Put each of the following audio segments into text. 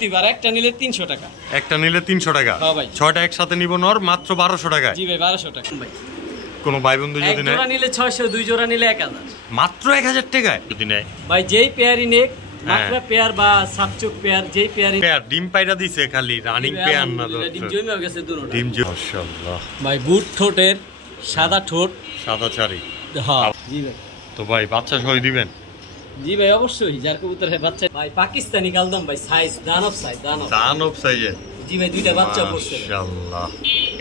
বৃহস্পতিবার একটা নিলে 300 টাকা। একটা নিলে 300 টাকা। হ্যাঁ ভাই। 6টা একসাথে নিব নর মাত্র 1200 টাকা। জি ভাই 1200 টাকা ভাই। কোন ভাই বন্ধু যদি নেয় এক জোড়া নিলে 600, দুই জোড়া নিলে 1000। মাত্র 1000 টাকায় যদি নেয় ভাই যেই পেয়ারই নেক, মাত্রা পেয়ার বা সাতচুক পেয়ার, যেই পেয়ারই পেয়ার ডিম পাইরা দিছে খালি রানিং পেয়ার না তো ডিম জমে গেছে দুটোটা। ডিম মাশাআল্লাহ ভাই গুড ঠোঁটের, সাদা ঠোঁট, সাদা চারি। হ্যাঁ জি ভাই। তো ভাই বাচ্চা সহ দিবেন? জি ভাই অবশ্যই, যার কবুতর হয় বাচ্চা। ভাই পাকিস্তানি কালদম ভাই, সাইজ দানব সাইজ, দানব সাইজে। জি ভাই দুইটা বাচ্চা পড়ছে মাশাআল্লাহ।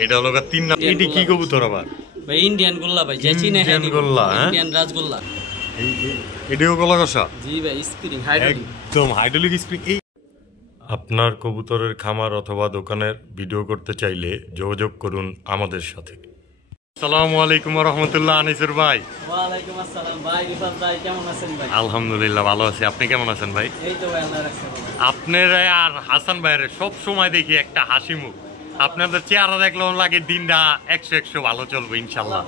এটা হলো 3 না। এটি কি কবুতর আবার? ভাই ইন্ডিয়ান গোল্লা ভাই, যে চিনে ইন্ডিয়ান গোল্লা, ইন্ডিয়ান রাজগোল্লা। এটাও গলা কষা? জি ভাই স্প্রিং হাইড্রোলিক, একদম হাইড্রোলিক স্প্রিং। আপনার কবুতরের খামার অথবা দোকানের ভিডিও করতে চাইলে যোগাযোগ করুন আমাদের সাথে। আসসালামু আলাইকুম ওয়া রাহমাতুল্লাহ। আনিসুর ভাই। ওয়া আলাইকুম আসসালাম ভাই। রিফাত ভাই কেমন আছেন ভাই? আলহামদুলিল্লাহ ভালো আছি। আপনি কেমন আছেন ভাই? এই তো ভাই আল্লাহ রাখছে। আপনার আর হাসান ভাইয়ের সব সময় দেখি একটা হাসি মুখ। আপনাদের চেহারা দেখলেও লাগে দিনটা 100 ভালো চলবে ইনশাআল্লাহ।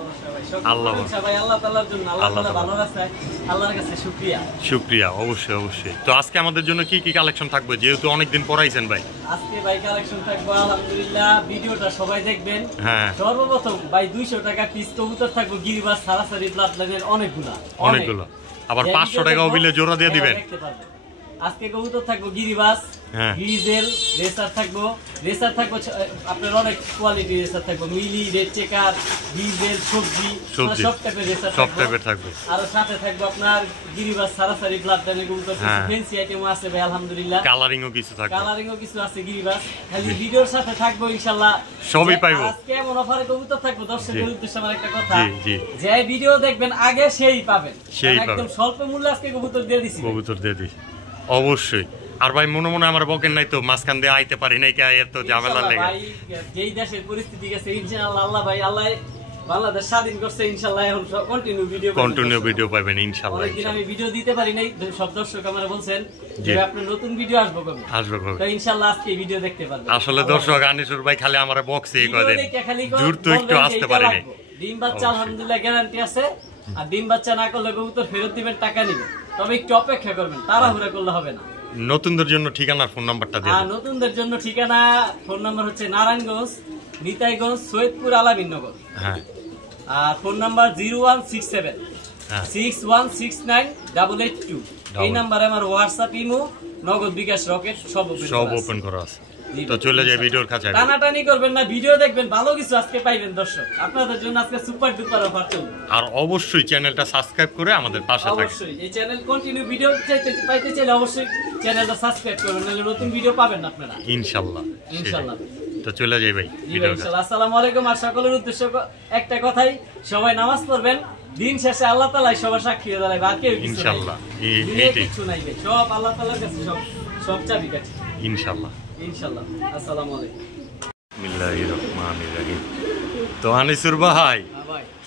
আল্লাহ ভাই, আল্লাহ তাআলার জন্য আল্লাহ তাআলা ভালো রাখছে, আল্লাহর কাছে শুকরিয়া। শুকরিয়া, অবশ্যই অবশ্যই। তো আজকে আমাদের জন্য কি কি কালেকশন থাকবে, যেহেতু অনেকদিন পরাইছেন ভাই? আজকে ভাই কালেকশন থাকবে আলহামদুলিল্লাহ। ভিডিওটা সবাই দেখবেন। হ্যাঁ। সর্বপ্রথম ভাই 200 টাকা পিস কবুতর থাকবে গিরিবাস সারাসারি ব্লাড লাইনের অনেকগুলো। আবার 500 টাকাও বিলে জোড়া দিয়ে দিবেন। আজকে কবুতর থাকবো গিরিবাস, গ্রিজেল, রেসার থাকবো। রেসার থাকবো আপনার অনেক কোয়ালিটি রেসার থাকবো, মিলি, রেড চেকার, গ্রিজেল, সবজি, সব টাইপের রেসার থাকবে। আর সাথে থাকবো আপনার গিরিবাস সারাসারি ব্লাড লাইনের কবুতর, ফ্যান্সি আইটেমও আছে ভাই আলহামদুলিল্লাহ। কালারিংও কিছু আছে গিরিবাস। খালি ভিডিওর সাথে থাকবো ইনশাআল্লাহ সবই পাইবো। আজকে এমন অফারে কবুতর থাকবো, দর্শকদের উদ্দেশ্যে আমার একটা কথা, যে ভিডিও দেখবেন আগে সেই পাবেন। একদম স্বল্প মূল্যে আজকে কবুতর দিয়ে দিছি। অবশ্যই। আর ভাই মনে মনে আমার বকেন নাই তো, মাঝখান দিয়ে আইতে পারি নাই, কে এত ঝামেলা লেগে। ভাই যেই দেশের পরিস্থিতি গেছে ইনশাআল্লাহ, আল্লাহ ভাই আল্লাহ বাংলাদেশ স্বাধীন করছে ইনশাআল্লাহ, এখন কন্টিনিউ ভিডিও পাবেন ইনশাআল্লাহ। অনেকদিন আমি ভিডিও দিতে পারি নাই, সব দর্শক আমারে বলছেন যে আপনার নতুন ভিডিও আসবে কবে। তো ইনশাআল্লাহ আজকে ভিডিও দেখতে পারবেন। আসলে দর্শক আনিসুর ভাই খালি আমারে বক্সে কয় দেন, দূর তো একটু আসতে পারি নাই। ডিম বাচ্চা আলহামদুলিল্লাহ গ্যারান্টি আছে। আর ডিম বাচ্চা না করলে কবুতর ফেরত দিবেন, টাকা নিবেন। তবে একটু অপেক্ষা করবেন, তাড়াহুড়া করলে হবে না। নতুনদের জন্য ঠিকানা ফোন নাম্বারটা দিন। নতুনদের জন্য ঠিকানা ফোন নাম্বার হচ্ছে নারায়ণগঞ্জ, নিতাইগঞ্জ, সৈয়দপুর, আলামিননগর। হ্যাঁ। আর ফোন নাম্বার 0167 6169 882। এই নাম্বারে আমার হোয়াটসঅ্যাপ, ইমো, নগদ, বিকাশ, রকেট সব ওপেন করা আছে। তো চলে যায় ভিডিওর কাছে, টানাটানি করবেন না, ভিডিও দেখবেন, ভালো কিছু আজকে পাইবেন দর্শক। আপনাদের জন্য আজকে সুপার ডুপার অফার চলবে। আর অবশ্যই চ্যানেলটা সাবস্ক্রাইব করে আমাদের পাশে থাকবেন। অবশ্যই এই চ্যানেল কন্টিনিউ ভিডিও পাইতে চাইলে অবশ্যই চ্যানেলটা সাবস্ক্রাইব করবেন, নাহলে নতুন ভিডিও পাবেন না আপনারা ইনশাআল্লাহ। ইনশাআল্লাহ। তো চলে যাই ভাই ভিডিওর কাছে। আসসালামু আলাইকুম। আর সকলের উদ্দেশ্য একটা কথাই, সবাই নামাজ পড়বেন, দিন শেষে আল্লাহ তাআলাই সবার সাক্ষী হয়ে দাঁড়াবে, আর কেউ ইনশাআল্লাহ। কিছু নাই ভাই, সব আল্লাহ তাআলার কাছে, সব চাবিকাঠি ইনশাআল্লাহ। আসসালামু আলাইকুম। বিসমিল্লাহির রহমানির রহিম। তো আনিসুর ভাই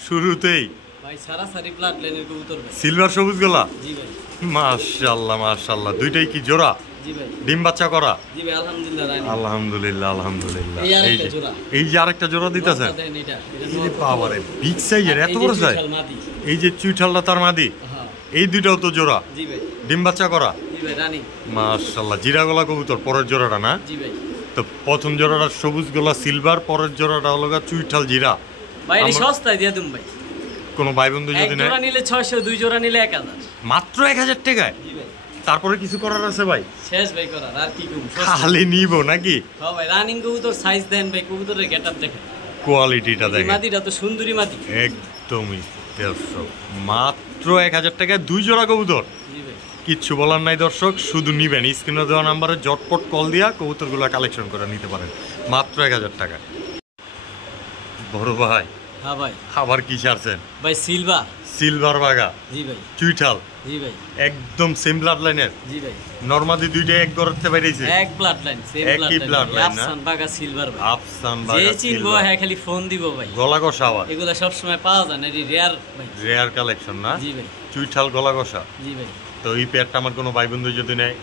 শুরুতেই ভাই সারাসারি ব্লাড লাইনের কবুতর ভাই, সিলভার সবুজ গলা। জি ভাই মাশাআল্লাহ মাশাআল্লাহ। দুইটাই কি জোড়া? জি ভাই। ডিম বাচ্চা করা? জি ভাই আলহামদুলিল্লাহ। আলহামদুলিল্লাহ আলহামদুলিল্লাহ। এই যে আরেকটা জোড়া দিতেছেন, এই বাবারে বিগ সাইজের, এত বড় সাইজ। এই যে চুইঠালটা তার মাদি, এই দুইটাও তো জোড়া? জি ভাই। ডিম বাচ্চা করা? জি ভাই রানী। মাশাআল্লাহ। জিরা গলা কবুতর পরের জোড়াটা না? জি ভাই। তো প্রথম জোড়াটা সবুজ গলা সিলভার, পরের জোড়াটা হলো চুইঠাল জিরা। ভাই এই সস্তায় দিয়ে দিন ভাই। কোন ভাই বন্ধু যদি নেয়, এক জোড়া নিলে 600, দুই জোড়া নিলে 1000। মাত্র 1000 টাকায়? জি ভাই। তারপরে কিছু করার আছে ভাই? শেষ ভাই করার, আর কি কম, খালি নিব নাকি? হ্যাঁ ভাই, রানিং কবুতর সাইজ দেন ভাই, কবুতরের গেটআপ দেখেন, কোয়ালিটিটা দেখেন। মাদিটা তো সুন্দরী মাদি একদমই। মাত্র 1000 টাকায় দুই জোড়া কবুতর। জি ভাই। কিচ্ছু বলার নাই দর্শক, শুধু নিবেন। স্ক্রিনে দেওয়া নাম্বারে জটপট কল দিয়া কবুতরগুলো কালেকশন করে নিতে পারেন মাত্র 1000 টাকা। বড় ভাই। হ্যাঁ ভাই। আবার কি ছাড়ছেন ভাই? সিলভার বাগা। জি ভাই। চুইঠাল? জি ভাই। একদম সেম ব্লাড লাইনের? জি ভাই। নরমাদি দুইটা এক গড়তে বাইরেছে? এক blood line, same blood line. Afsan Baga silver ভাই। আফসান বাগা যে চিনবো হ্যাঁ খালি ফোন দিব ভাই। গলা কষা আবার? এগুলা সব সময় পাওয়া যায় না, রেয়ার ভাই, রেয়ার কালেকশন না? জি ভাই। চুইঠাল গলা কষা? জি ভাই। তো এই পেয়ারটা আমার কোনো ভাই বন্ধু যদি নেয়,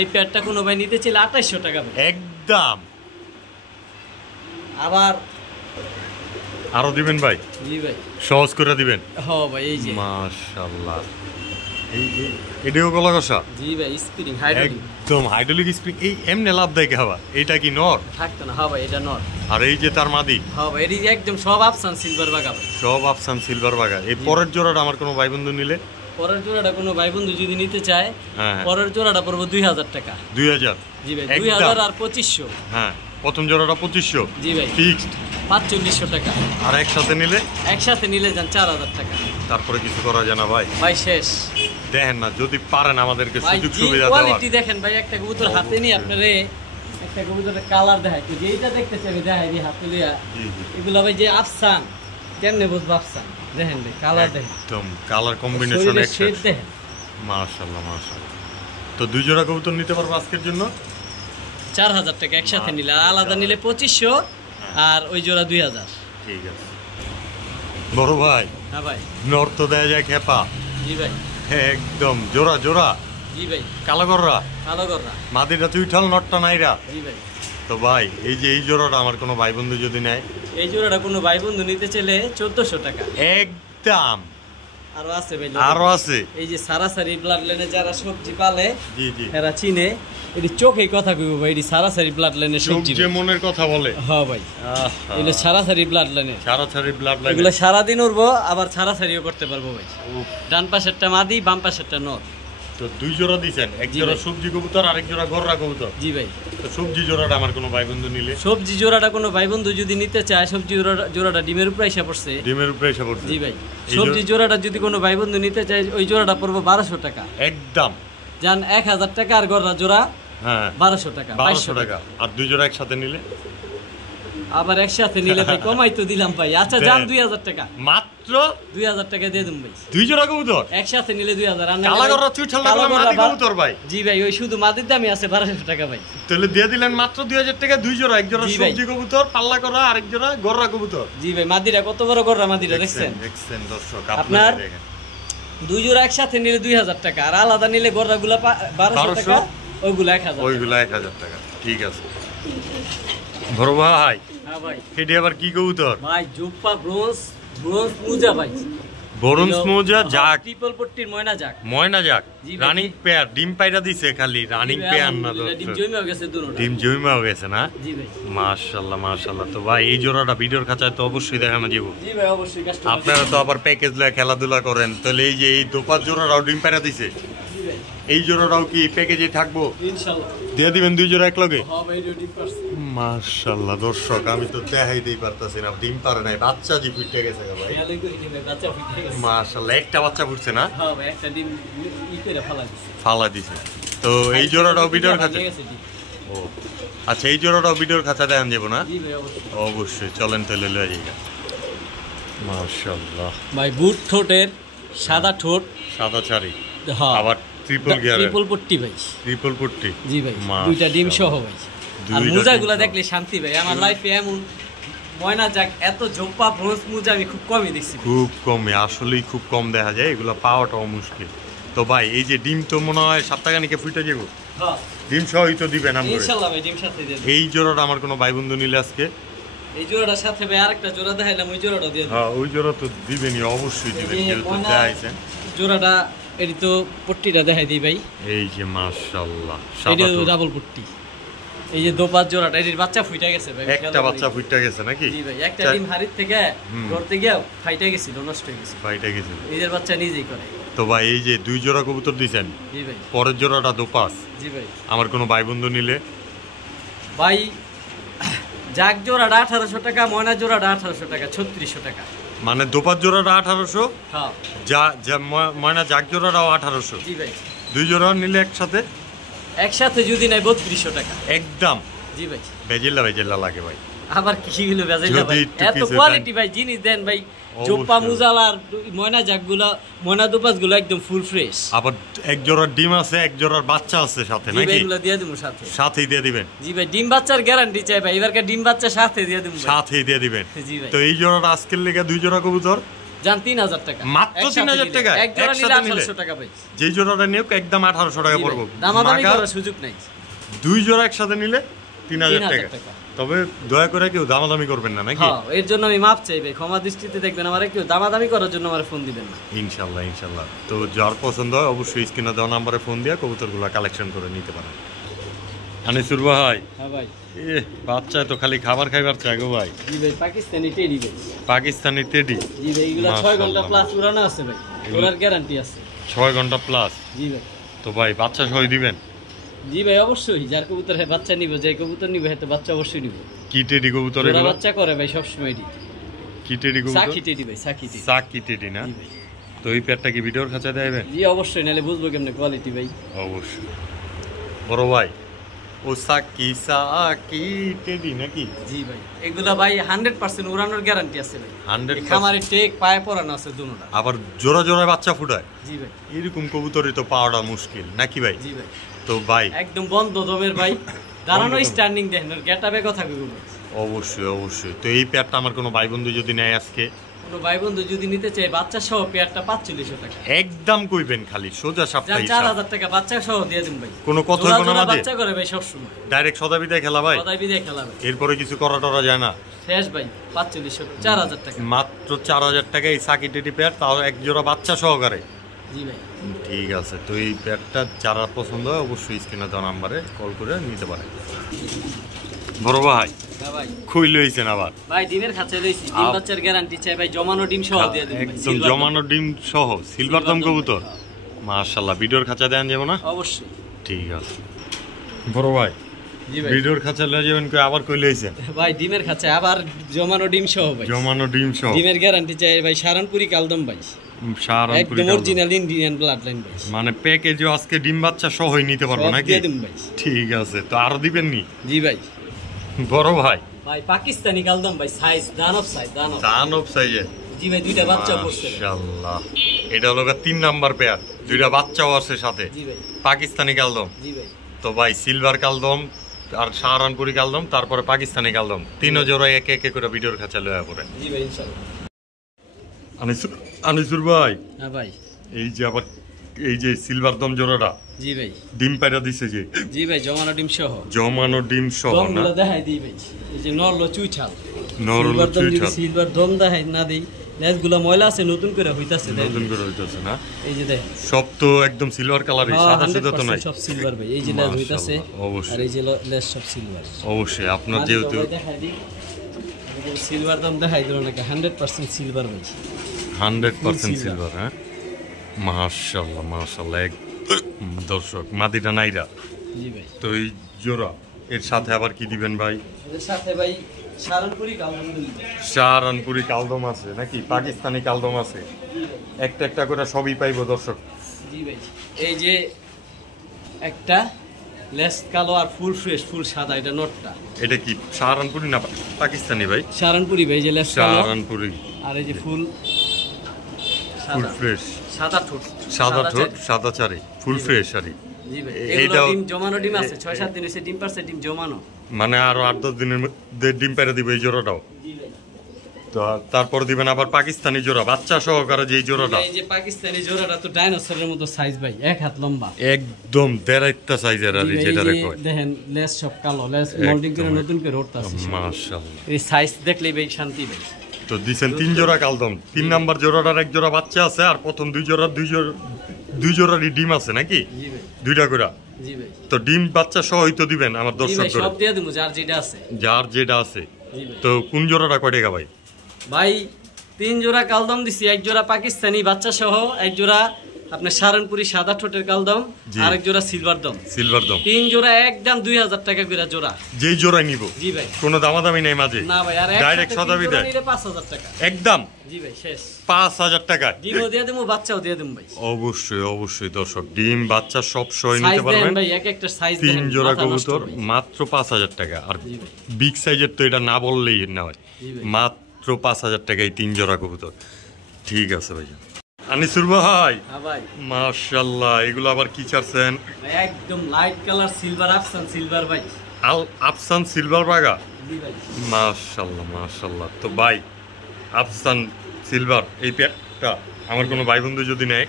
এই পেয়ারটা কোনো ভাই নিতে চাইলে 2800 টাকা ভাই একদম। আবার আরো দিবেন ভাই? জি ভাই। সহজ করে দিবেন? হ্যাঁ ভাই। এই যে মাশাআল্লাহ, এটাও গলা কষা? জি ভাই, স্প্রিং হাইড্রোলিক, একদম হাইড্রোলিক স্প্রিং। এই এমনি লাভ দেয় খাওয়া? এটা কি নর? থাকতো না। হ্যাঁ ভাই, এটা নর। আর এই যে তার মাদি? হ্যাঁ ভাই, এটি একদম সব আফসান সিলভার বাগা ভাই, সব আফসান সিলভার বাগা। এই পরের জোড়াটা আমার কোনো ভাই বন্ধু নিলে? পরের জোড়াটা কোনো ভাই বন্ধু যদি নিতে চায়, হ্যাঁ, পরের জোড়াটা পড়বো 2000 টাকা। 2000? জি ভাই, 2000 আর 2500। হ্যাঁ, প্রথম জোড়াটা 2500? জি ভাই, ফিক্সড 4500 টাকা। আর একসাথে নিলে? একসাথে নিলে যান 4000 টাকা। তারপরে কিছু করা যায় না ভাই? ভাই শেষ। দেখেন না, যদি পারেন আমাদেরকে ভাই সুযোগ জি সুবিধা দেওয়া। কোয়ালিটি দেখেন ভাই, একটা কবুতর হাতে নিয়ে আপনারে একটা কবুতরের কালার দেখাই, তো যেইটা দেখতেছি আমি দেখাই দিই হাতে লিয়া। এগুলা ভাই যে আফসান, কেমনে বুঝবো আফসান? দেখেন ভাই কালার দেখেন, একদম কালার কম্বিনেশন শরীরের শেড দেখেন। মাশাআল্লাহ মাশাআল্লাহ। তো দুই জোড়া কবুতর নিতে পারবো আজকের জন্য 4000 টাকা একসাথে নিলে, আর আলাদা নিলে 2500, আর ওই জোড়া 2000। ঠিক আছে বড় ভাই। হ্যাঁ ভাই। নর তো দেয়া যায় খেপা। জি ভাই। একদম জোড়া জোড়া। জি ভাই। কালো গররা? কালো গররা। মাদিটা তুই ঠাল, নটটা নাইরা? জি ভাই। তো ভাই এই যে এই জোড়াটা আমার কোনো ভাই বন্ধু যদি নেয়? এই জোড়াটা কোনো ভাই বন্ধু নিতে চাইলে 1400 টাকা একদম। আরো আছে ভাই, আরো আছে? এই যে সারাসারি ব্লাড লাইনে যারা সবজি পালে, জি জি, এরা চিনে। এটি চোখেই কথা কইব ভাই, এটি সারাসারি ব্লাড লাইনের সবজি। যে মনের কথা বলে। হ্যাঁ ভাই, এগুলো সারাসারি ব্লাড লাইনের। সারাসারি ব্লাড লাইন। এগুলো সারাদিন উড়বো, আবার সারাসারিও করতে পারবো ভাই। ডান পাশেরটা মাদি, বাম পাশেরটা নর। তো দুই জোড়া দিছেন, এক জোড়া সবজি কবুতর, আরেক জোড়া গররা কবুতর। জি ভাই। তো সবজি জোড়াটা আমার কোনো ভাই বন্ধু নিলে? সবজি জোড়াটা কোনো ভাই বন্ধু যদি নিতে চায়, সবজি জোড়াটা ডিমের উপরে এসে পড়ছে। ডিমের উপরে এসে পড়ছে? জি ভাই। সবজি জোড়াটা যদি কোনো ভাই বন্ধু নিতে চায়, ওই জোড়াটা পড়বো 1200 টাকা একদম। যান 1000 টাকা, আর গররা জোড়া হ্যাঁ 1200 টাকা। 1200 টাকা। আর দুই জোড়া একসাথে নিলে? আবার একসাথে নিলে ভাই কমাই তো দিলাম ভাই। আচ্ছা যান 2000 টাকা, মাত্র 2000 টাকা দিয়ে দিন ভাই। দুই জোড়া কবুতর একসাথে নিলে 2000। কালা গররা তুই ঠাল লাগলো মাদি কবুতর ভাই? জি ভাই, ওই শুধু মাদির দামই আছে 1200 টাকা ভাই। তাহলে দিয়ে দিলেন মাত্র 2000 টাকা দুই জোড়া, এক জোড়া জি ভাই। সবজি কবুতর পাল্লা করা, আরেক জোড়া গররা কবুতর। জি ভাই, মাদিরা কত বড় গররা মাদিরা দেখছেন? দেখছেন দর্শক আপনার আপনারা দেখেন। দুই জোড়া একসাথে নিলে 2000 টাকা, আর আলাদা নিলে গররাগুলা 1200 টাকা, ওইগুলা 1000। ওইগুলা 1000 টাকা। ঠিক আছে বড় ভাই। হ্যাঁ ভাই। এটি আবার কি কবুতর ভাই জুপ্পা ব্রোঞ্জ মুজা ভাই। বরুণ মোজা জাক, ট্রিপল পট্টির ময়না জাক। ময়না জাক, জি ভাই। Running pair. ডিম পাইরা দিছে খালি, রানিং পেয়ার না ডিম দর্শক? জমিও গেছে দুটোটা। ডিম জমিমাও গেছে না? জি ভাই। মাশাআল্লাহ মাশাআল্লাহ। তো ভাই এই জোড়াটা ভিডিওর খাঁচায় তো অবশ্যই দেখানো যাবো। জি ভাই, অবশ্যই কাস্টমার। আপনারা তো আবার প্যাকেজ লয়ে খেলাধুলা করেন, তাহলে এই যে এই দোপার জোড়াটাও ডিম পাইরা দিছে, জি ভাই। এই জোড়াটাও কি প্যাকেজে থাকবো? ইনশাআল্লাহ দিয়ে দিবেন দুই জোড়া এক লগে? হ্যাঁ ভাই, ডিম পারছে। মাশাআল্লাহ দর্শক, আমি তো দেখাইতেই পারতাছি না, ডিম পারে নাই, বাচ্চা জি ফুটে গেছে ভাই। খেয়ালই করিনি ভাই, বাচ্চা ফুটে গেছে। মাশাআল্লাহ, একটা বাচ্চা ফুটছে না? হ্যাঁ ভাই, একটা ডিম করে ফালা দিছে। ফালা দিছে। তো এই জোড়াটাও ভিডিওর খাঁচা? লেগে গেছে ডিম। ও আচ্ছা, এই জোড়াটাও ভিডিওর খাঁচা দেখান যাবো না? জি ভাই, অবশ্যই। অবশ্যই, চলেন তাহলে লয়ে যাই। মাশাআল্লাহ ভাই বুট ঠোঁটের, সাদা ঠোঁট, সাদা চারি, হ্যাঁ আবার ট্রিপল গিয়ার, ট্রিপল পট্টি ভাই। ট্রিপল পট্টি। জি ভাই, মাশাআল্লাহ। দুইটা ডিম সহ ভাই। আর দুইটা মোজাগুলা ডিম সহ। দেখলে শান্তি ভাই, আমার লাইফে এমন ময়না যাক এত ঝোপা ব্রোঞ্জ মোজা আমি খুব কমই দেখছি। খুব কমে, আসলেই খুব কম দেখা যায়, এগুলো পাওয়াটাও মুশকিল। তো ভাই এই যে ডিম তো মনে হয় সপ্তাহখানিকে ফুটে যাবো, হ্যাঁ ডিম সহই তো দিবেন আমরা? ইনশাআল্লাহ ভাই, ডিম সাথে দিয়ে দেব। এই জোড়াটা আমার কোনো ভাই বন্ধু নিলে আজকে? এই জোড়াটার সাথে ভাই আরেকটা জোড়া দেখাইলাম, ওই জোড়াটা দিয়ে দেব। হ্যাঁ ওই জোড়া তো দিবেনই, অবশ্যই দিবেন, এই যে যেহেতু ময়না দেখাইছেন। জোড়াটা এটি তো পট্টিটা দেখাই দিই ভাই। এই যে মাশাআল্লাহ, এটা সাদা তো ডাবল পট্টি। এই যে দোপার জোড়াটা, এটির বাচ্চা ফুইটা গেছে ভাই। একটা বাচ্চা ফুটে গেছে নাকি? জি ভাই, একটা ডিম হাড়ির থেকে ধরতে গিয়ে ফাইটা গেছিল, নষ্ট হয়ে গেছে। ভাইটা গেছে। নিজের বাচ্চা নিজেই করে। তো ভাই এই যে দুই জোড়া কবুতর দিছেন, জি ভাই। পরের জোড়াটা দোপাস, জি ভাই। আমার কোনো ভাই বন্ধু নিলে? ভাই জাগ জোড়াটা 1800 টাকা, ময়না জোড়াটা 1800 টাকা, 3600 টাকা। মানে দোপার জোড়াটা 1800, হ্যাঁ যা ময়না জাগ জোড়াটাও 1800। জি ভাই। দুই জোড়া নিলে একসাথে? একসাথে যদি নাই 3200 টাকা। একদম। জি ভাই। বেজেল্লা লাগে ভাই। আবার কি গুলো বেজাইলা ভাই, যদি একটু এত কিছু কোয়ালিটি ভাই জিনিস দেন ভাই। জোপা মুজাল আর ময়না জাগগুলা, ময়না দোপাস গুলো একদম ফুল ফ্রেশ। আবার এক জোড়ার ডিম আছে, এক জোড়ার বাচ্চা আছে সাথে জি ভাই, নাকি? এগুলো দিয়ে দেবো সাথে। সাথেই দিয়ে দিবেন? জি ভাই, ডিম বাচ্চার গ্যারান্টি চাই ভাই, এবারকার ডিম বাচ্চা সাথে দিয়ে দেবো ভাই। সাথেই দিয়ে দিবেন? জি ভাই। তো এই জোড়াটা আজকের লেগে দুই জোড়া কবুতর জান 3000 টাকা। মাত্র 3000 টাকা? এক জোড়া নিলে একসাথে নিলে? 1800 টাকা ভাই। যেই জোড়াটা নিয়োগ একদম 1800 টাকা জি ভাই, পড়বো। দামাদামি মাগা করার সুযোগ নাই। দুই জোড়া একসাথে নিলে 3000 টাকা। তবে দয়া করে কেউ দামাদামি করবেন না নাকি? হ্যাঁ, এর জন্য আমি মাপ চাই ভাই, ক্ষমা দৃষ্টিতে দেখবেন, আমারে কেউ দামাদামি করার জন্য আমারে ফোন দিবেন না। ইনশাল্লাহ। তো যার পছন্দ হয় অবশ্যই স্ক্রিনে দেওয়া নাম্বারে ফোন দিয়ে কবুতরগুলো কালেকশন করে নিতে পারেন। আনিসুর ভাই। হ্যাঁ ভাই। বাচ্চা তো খালি খাবার খাইবার চাই গো ভাই। জি ভাই, পাকিস্তানি টেডি ভাই। পাকিস্তানি টেডি। জি ভাই, এগুলা 6 ঘন্টা প্লাস উড়ানো আছে ভাই, ওলার গ্যারান্টি আছে। 6 ঘন্টা প্লাস? জি ভাই। তো ভাই বাচ্চা সহ দিবেন? জি ভাই অবশ্যই, যার কবুতর হয় বাচ্চা নিব, যে কবুতর নিব হয়তো বাচ্চা অবশ্যই নিব। কি টেডি কবুতর এগুলো? বাচ্চা করে ভাই সব সময়। কি টেডি কবুতর? সাকি টেডি ভাই, সাকি টেডি না? তো এই পেয়ারটা কি ভিডিওর খাঁচা দেবেন? জি অবশ্যই, নালে বুঝবো কেমনে কোয়ালিটি ভাই। অবশ্যই বড় ভাই। ও সাকি টেডি নাকি? জি ভাই, এগুলা ভাই 100% উড়ানোর গ্যারান্টি আছে ভাই। 100%? খামারে টেক পায়ে পরানো আছে দুটোটা। আবার জোড়া জোড়া বাচ্চা ফুটায়? জি ভাই। এরকম কবুতরই তো পাওয়াটা মুশকিল নাকি ভাই? জি ভাই। তো ভাই একদম বন্ধ দমের ভাই, দাঁড়ানো স্ট্যান্ডিং দেখেন, ওর গেটআপে কথা কইব। অবশ্যই। তো এই পেয়ারটা আমার কোনো ভাই বন্ধু যদি নেয় আজকে, কোনো ভাই বন্ধু যদি নিতে চায় বাচ্চা সহ, পেয়ারটা 4500 টাকা একদম কইবেন, খালি সোজা সাপ্তাহ হিসাব। 4000 টাকা বাচ্চা সহ দিয়ে দিন ভাই। কোনো কথা হইব না মাঝে? বাচ্চা করে ভাই সব সময় ডাইরেক্ট সদা বিদায় খেলা ভাই? সদাই বিদায় খেলা ভাই। এরপরে কিছু করা টরা যায় না? শেষ ভাই, 4500 4000 টাকা মাত্র 4000 টাকা এই সাকি টেডি পেয়ার, তাও এক জোড়া বাচ্চা সহকারে। জি ভাই। ঠিক আছে, তো এই পেয়ারটা যারা পছন্দ হয় অবশ্যই স্ক্রিনে দেওয়া নাম্বারে কল করে নিতে পারে। বড় ভাই। হ্যাঁ ভাই। খুই লইছেন আবার ভাই, ডিমের খাঁচা লইছি, ডিম বাচ্চার গ্যারান্টি চাই ভাই, জমানো ডিম সহ দিয়ে দিন ভাই। একদম জমানো ডিম সহ সিলভার দম কবুতর? মাশাআল্লাহ। ভিডিওর খাঁচা দেন যাব না? অবশ্যই। ঠিক আছে বড় ভাই। জি ভাই। ভিডিওর খাঁচা লয়ে যাবেন কই, আবার কই লইছেন? ভাই ডিমের খাঁচা আবার জমানো ডিম সহ ভাই। জমানো ডিম সহ? ডিমের গ্যারান্টি চাই ভাই, সারানপুরি কালদম ভাই, সারানপুরি একদম অরিজিনাল ইন্ডিয়ান ব্লাড লাইন ভাই। মানে প্যাকেজও আজকে ডিম বাচ্চা সহই নিতে পারবো নাকি? দিয়ে দিন ভাই। ঠিক আছে, তো আরো দিবেন নি? জি ভাই। বড় ভাই। ভাই পাকিস্তানি কালদম ভাই, সাইজ দানব সাইজে? জি ভাই, দুইটা বাচ্চা পড়ছে মাশাআল্লাহ। এটা হলো 3 নাম্বার পেয়ার, দুইটা বাচ্চাও আছে সাথে। জি ভাই। পাকিস্তানি কালদম? জি ভাই। তো ভাই সিলভার কালদম আর সাহারানপুরি কালদম, তারপরে পাকিস্তানি কালদম, তিন জোড়া একে একে করে ভিডিওর খাঁচা লয়া পড়ে। জি ভাই ইনশাআল্লাহ। আনিসুর ভাই। হ্যাঁ ভাই। এই যে আবার এই যে সিলভার দম জোড়াটা? জি ভাই। ডিম পায়রা দিছে যে? জি ভাই, জমানো ডিম সহ। জমানো ডিম সহ না? দমগুলো দেখাই দিই ভাই, এই যে নরলো চুইঠাল। নরলো চুইঠাল। সিলভার দম দেখাই না দেই, লেজগুলো ময়লা আছে, নতুন করে হইতাছে। নতুন করে হইতাছে না? এই যে দেখেন সব তো একদম সিলভার কালারই, সাদা সাদা তো নাই? সব সিলভার ভাই, এই যে লেজ হইতাছে। অবশ্যই। আর এই যে লেজ সব সিলভার। অবশ্যই। আপনার যেহেতু দেখাই দিই, সিলভার দম দেখাই দিল নাকি, 100% সিলভার ভাই। 100% সিলভার? হ্যাঁ মাশাআল্লাহ। এক দর্শক মাদিটা নাইরা। জি ভাই। তো এই জোড়া এর সাথে আবার কি দিবেন ভাই? এর সাথে ভাই সারানপুরি কালদম দিবেন। সাহারানপুরি কালদম আছে নাকি? পাকিস্তানি কালদম আছে? একটা একটা করে সবই পাইবো দর্শক? জি ভাই। এই যে একটা লেস কালো আর ফুল ফ্রেশ, ফুল সাদা, এটা নটটা। এটা কি সাহারানপুরি না পাকিস্তানি ভাই? সারানপুরি ভাই, যে লেস কালো সাহারানপুরি। আর এই যে ফুল ফ্রেশ সাদা ঠোঁট, সাদা চারি, ফুল ফ্রেশ আরি। জি ভাই। এগুলো ডিম জমানো ডিম আছে, 6-7 দিন হইছে ডিম পারছে, ডিম জমানো। মানে আরো 8-10 দিনের মধ্যে ডিম পেরে দিবে এই জোড়াটাও? জি ভাই। তো তারপর দিবেন আবার পাকিস্তানি জোড়া বাচ্চা সহকারে, যে জোড়াটা? এই যে পাকিস্তানি জোড়াটা তো ডাইনোসরের মতো সাইজ ভাই, 1 হাত লম্বা, একদম দেড়াইতা সাইজের আর যেটা রেখো দেখেন, লেস সব কালো, লেস মোল্ডিং করে নতুন করে উঠতাছে। মাশাআল্লাহ। এই সাইজ দেখলেই ভাই শান্তি ভাই। তো দিছেন 3 জোড়া কালদম, 3 নাম্বার জোড়াটার এক জোড়া বাচ্চা আছে, আর প্রথম দুই জোড়ারই ডিম আছে নাকি? জি ভাই। দুইটা করে? জি ভাই। তো ডিম বাচ্চা সহই তো দিবেন আমার জি দর্শক ভাই, করে? সব দিয়ে দেবো, যার যেটা আছে। যার যেটা আছে। জি ভাই। তো কোন জোড়াটা কয় টাকা ভাই? ভাই 3 জোড়া কালদম দিছি, এক জোড়া পাকিস্তানি বাচ্চা সহ, এক জোড়া আপনার সারানপুরি সাদা ঠোঁটের কালদম, আর এক জোড়া সিলভার দম। 3 জোড়া একদম 2000 টাকা করে জোড়া, যেই জোড়াই নিব? জি ভাই। কোনো দামাদামি নাই মাঝে? না ভাই, আর ডাইরেক্ট সদা বিদায়? নিলে 5000 টাকা একদম? জি ভাই, শেষ। 5000 টাকা ডিমও দিয়ে দেবো, বাচ্চাও দিয়ে দেবো ভাই। অবশ্যই দর্শক, ডিম বাচ্চা সব সহ নিতে সাইজ পারবেন দেন ভাই, এক একটা সাইজ দেন। 3 জোড়া কবুতর মাত্র 5000 টাকা। আর জি ভাই। বিগ সাইজের তো এটা না বললেই না হয়, জি ভাই। মাত্র 5000 টাকায় 3 জোড়া কবুতর। ঠিক আছে ভাই। আনিসুর ভাই। হ্যাঁ ভাই। মাশাআল্লাহ, এগুলো আবার কি চাচ্ছেন? একদম লাইট কালার সিলভার, আফসান সিলভার ভাই। আফসান সিলভার বাগা? জি ভাই। মাশাআল্লাহ। তো ভাই আফসান সিলভার এই পেয়ারটা আমার কোনো ভাই বন্ধু যদি নেয়?